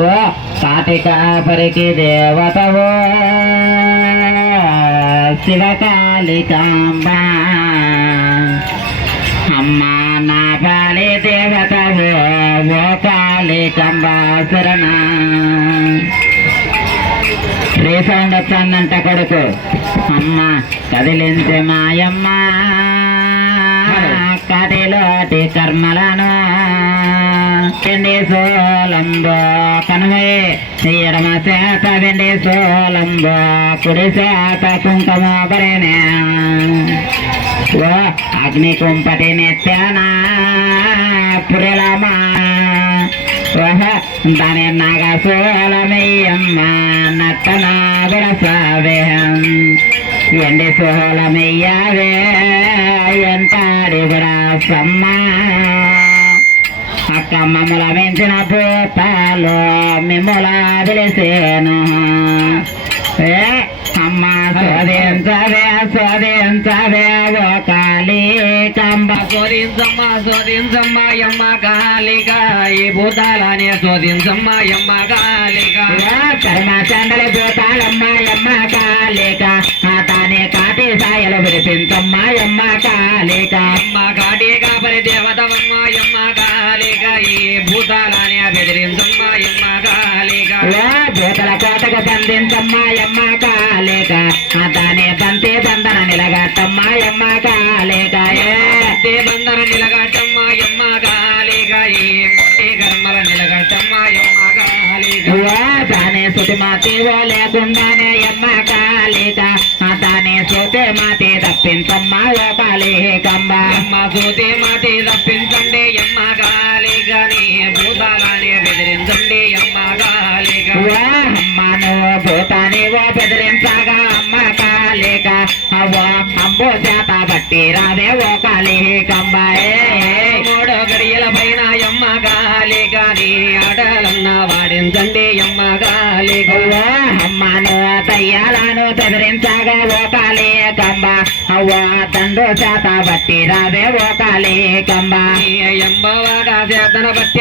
ఓ కాటికాపరికి దేవతవో శివకాళికాంబ అమ్మా నా పాలి దేవతవో ఓ కాళికాంబ శరణ. రీసౌండ్ వచ్చానంట కొడుకు. అమ్మ కదిలించే మాయమ్మ కదిలోటి కర్మలను వెండి సోలంబో కనుమే ఎడమ చేత వెండి సోలంబో కుడి చేత కుంకుమ బరేనే ఓ అగ్ని కుంపటి నెత్తానా పురిలమా ఓహ దాని నాగసోలమయ్యమ్మ నట్టనా విడసావే ఎండి సోలమయ్యావే ఎంటాడి విడసమ్మ అక్క మమ్మల పెంచిన భూతాలు మిమ్మల పిలిసేను. అమ్మ శోధించవే శోధించవే ఓ కాళికాంబ శోధించమ్మ శోధించమ్మ యమ్మ కాళిక ఈ భూతాలనే శోధించమ్మ యమ్మ కాళిక. కర్మ చండలి భూతాలమ్మ యమ్మ కాళిక తానే కాటి సాయలు విడిపించమ్మ యమ్మ కాళిక. అమ్మ కాటిక పరి దేవతమ్మ యమ్మ కాళిక ఈ భూతాలనే బెదిరించమ్మ యమ్మ కాళిక. భూతల కోటకు బంధించమ్మ యమ్మ కాళిక తానే బంతి బంధన నిలగట్టమ్మ యమ్మ కాళిక. బంతి బంధన నిలగట్టమ్మ యమ్మ కాళిక ఈ ముట్టి కర్మల నిలగట్టమ్మ యమ్మ కాళిక. తానే సుటి మాతి లేకుండానే యమ్మ కాళిక తానే సోతే మాతి తప్పించమ్మ ఓ కాళికంబ. యమ్మ సూతి మాతి తప్పించండి యమ్మ కాళిక నీ భూతాలనే బెదిరించండి యమ్మ కాళిక. అమ్మను భూతాన్ని ఓ బెదిరించగా అమ్మ కాళిక అవ్వ అంబో చేత బట్టి రాదే ఓ కాళికంబ. మూడో గడియల పైన యమ్మ కాళిక నీ ఆటలన్న వాడించండి యమ్మ కాళిక. అమ్మను తయ్యాలను బెదిరించగా ఓ కాళికంబ అవ్వ తండ్రి చేత బట్టి రాదే ఓ కాళికంబ. ఎంబవాగా చేతన బట్టి